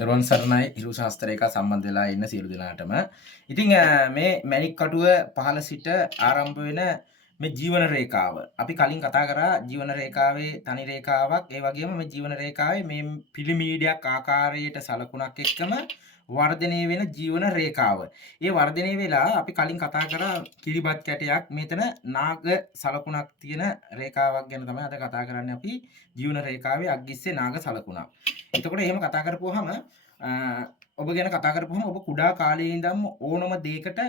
දරුවන් සරණයි හිරු ශාස්ත්‍රයක සම්බන්ධ වෙලා ඉන්න සියලු දෙනාටම. ඉතින් මේ මැණික් කටුව පහළ සිට ආරම්භ වෙන මේ ජීවන රේඛාව. අපි කලින් කතා කරා ජීවන රේඛාවේ තනි රේඛාවක්, ඒ වගේම මේ ජීවන රේඛාවේ මේ පිරමීඩයක් ආකාරයට සලකුණක් එක්කම වර්ධනය වෙන ජීවන රේඛාව. ඒ වර්ධනය වෙලා අපි කලින් කතා කරා කිරිබත් කැටයක් මෙතන නාග සලකුණක් තියෙන රේඛාවක් ගැන තමයි අද කතා කරන්නේ අපි. ජීවන රේඛාවේ අග්ගිස්සේ නාග සලකුණක්. එතකොට එහෙම කතා කරපුවාම ඔබ ගැන කතා කරපුවාම ඔබ කුඩා කාලේ ඉඳන්ම ඕනම දෙයකට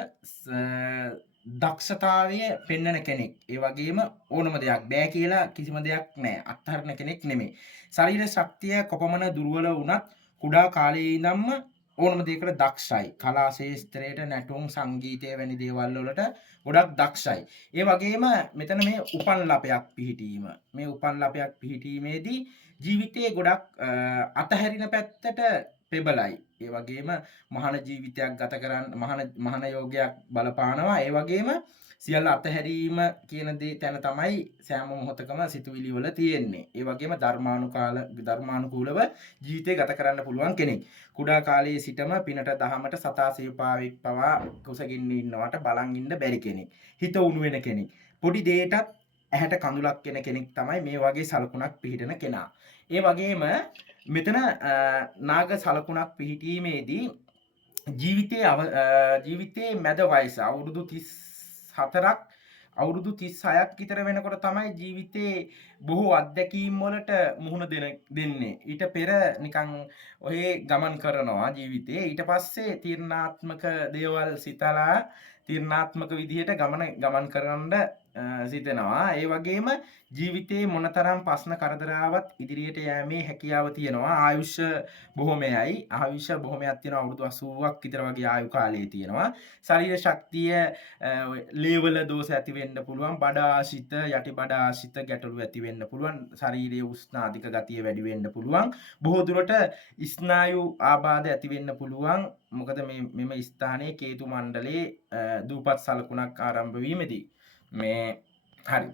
දක්ෂතාවය පෙන්වන කෙනෙක්. ඒ වගේම ඕනම දෙයක් බෑ කියලා කිසිම දෙයක් නැහැ. අත්හරින කෙනෙක් නෙමෙයි. ශරීර ශක්තිය කොපමණ දුර්වල වුණත් කුඩා කාලේ ඉඳන්ම ඕනම දෙයකට දක්ෂයි. කලා ශාස්ත්‍රයට, නැටුම්, සංගීතය වැනි දේවල් වලට ගොඩක් දක්ෂයි. ඒ වගේම මෙතන මේ උපන් ලපයක් පිහිටීම. මේ උපන් ලපයක් පිහිටීමේදී ජීවිතයේ ගොඩක් අතහැරින පැත්තට පෙබලයි. ඒ වගේම මහාන ජීවිතයක් ගත කරන්න මහාන යෝගයක් බලපානවා. ඒ වගේම සියල්ල අතහැරීම කියන දේ තැන තමයි සෑම මොහොතකම සිතුවිලි වල තියෙන්නේ. ඒ වගේම ධර්මානුකූලව ජීවිතය ගත කරන්න පුළුවන් කෙනෙක්. කුඩා කාලයේ සිටම පිනට දහමට සතා සිව්පාවෙක් පවා කුසගින්න ඉන්නවට බලන් ඉන්න බැරි කෙනෙක්. හිත උණු වෙන කෙනෙක්. පොඩි දෙයකටත් ඇහැට කඳුලක් වෙන කෙනෙක් තමයි මේ වගේ සලකුණක් පිහිටන කෙනා. ඒ වගේම මෙතන නාග සලකුණක් පිහිටීමේදී ජීවිතයේ මැද වයස අවුරුදු 34ක් අවුරුදු 36ක් විතර වෙනකොට තමයි ජීවිතේ බොහෝ අත්දැකීම් වලට මුහුණ දෙන්නේ. ඊට පෙර නිකන් ඔය ගමන් කරනවා ජීවිතේ. ඊට පස්සේ තීර්ණාත්මක දේවල් සිතලා තීර්ණාත්මක විදිහට ගමන් කරන්න සිතෙනවා. ඒ වගේම ජීවිතේ මොනතරම් ප්‍රශ්න කරදර ආවත් ඉදිරියට යෑමේ හැකියාව තියෙනවා. ආයුෂ බොහොමයි. ආයුෂ බොහොමයක් තියෙනවා. අවුරුදු 80ක් විතර වගේ ආයු කාලය තියෙනවා. ශරීර ශක්තිය ලේවල දෝෂ ඇති වෙන්න පුළුවන්. බඩ ආශිත, යටි බඩ ආශිත ගැටලු ඇති වෙන්න පුළුවන්. ශරීරයේ උෂ්ණ අධික ගතිය වැඩි වෙන්න පුළුවන්. බොහෝ දුරට ස්නායු ආබාධ ඇති වෙන්න පුළුවන්. මොකද මෙම ස්ථානයේ කේතු මණ්ඩලයේ දූපත් සලකුණක් ආරම්භ වීමේදී මේ හරි